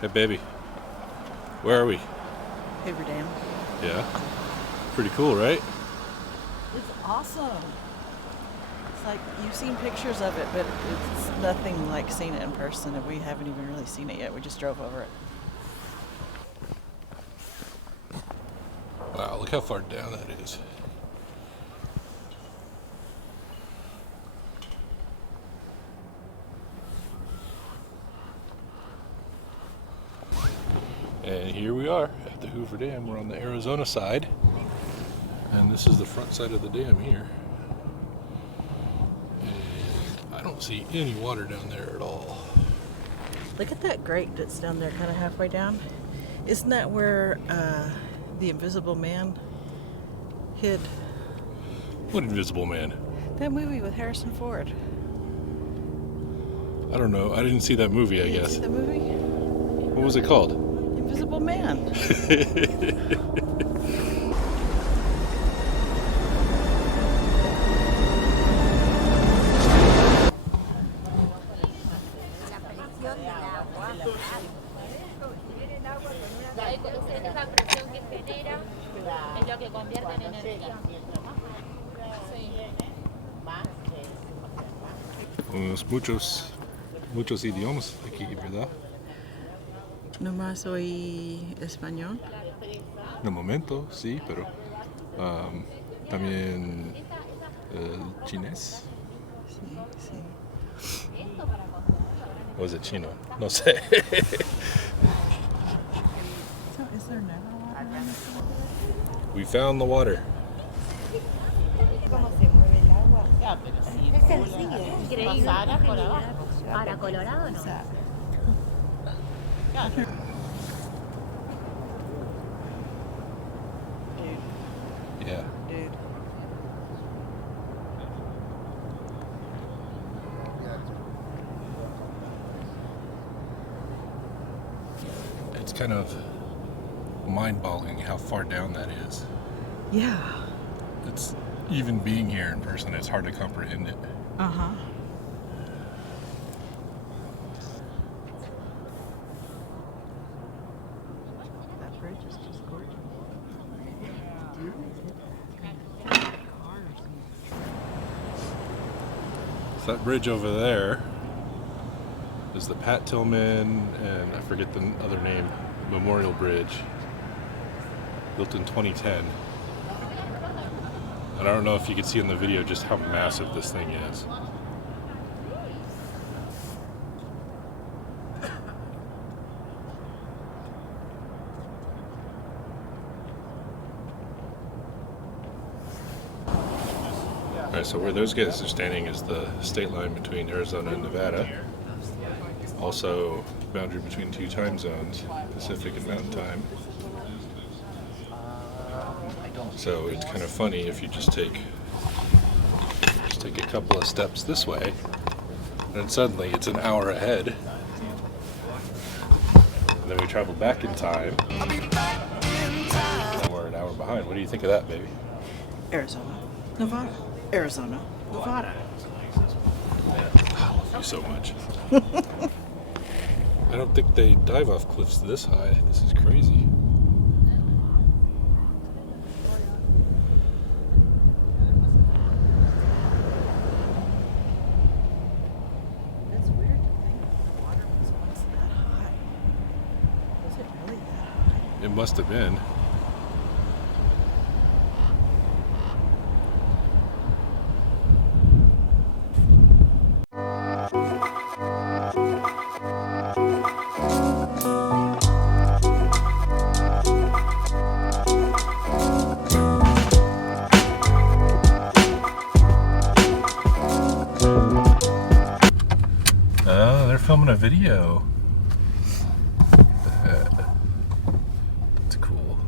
Hey baby, where are we? Hoover Dam. Yeah, pretty cool, right? It's awesome. It's like you've seen pictures of it, but it's nothing like seeing it in person, and we haven't even really seen it yet. We just drove over it. Wow, look how far down that is. And here we are at the Hoover Dam. We're on the Arizona side, and this is the front side of the dam here. And I don't see any water down there at all. Look at that grate that's down there, kind of halfway down. Isn't that where the Invisible Man hid? What Invisible Man? That movie with Harrison Ford. I don't know. I didn't see that movie, I You didn't guess. see the movie? What was it called? Invisible Man. Esa presión que genera es lo que convierte en energía. Muchos idiomas aquí, ¿verdad? Nomás oí español. De momento, sí, pero también chinés. Sí, sí. ¿O es it chino? No sé. So is there never water in this water? We found the water. Cómo se mueve el agua. Ya, pero si Es sencillo. Increíble. pasara por abajo. Ahora, Colorado no. Claro. Dude, Yeah. dude. It's kind of mind-boggling how far down that is. Yeah. It's even being here in person, it's hard to comprehend it. Uh-huh. That bridge is just gorgeous. So that bridge over there is the Pat Tillman, and I forget the other name, Memorial Bridge, built in 2010. And I don't know if you can see in the video just how massive this thing is. Alright, so where those guys are standing is the state line between Arizona and Nevada. Also, boundary between two time zones, Pacific and Mountain Time. So it's kind of funny if you just take a couple of steps this way, and suddenly it's an hour ahead. And then we travel back in time, and we're an hour behind. What do you think of that, baby? Arizona. Nevada. Arizona. Nevada. I love you so much. I don't think they dive off cliffs this high. This is crazy. It's weird to think the water was once that high. Was it really that high? It must have been. Oh, they're filming a video. It's cool.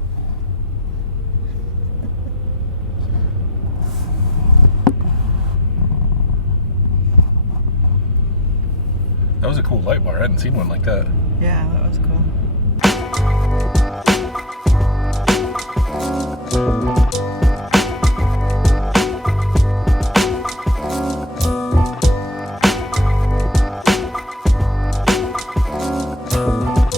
That was a cool light bar. I hadn't seen one like that. Yeah, that was cool.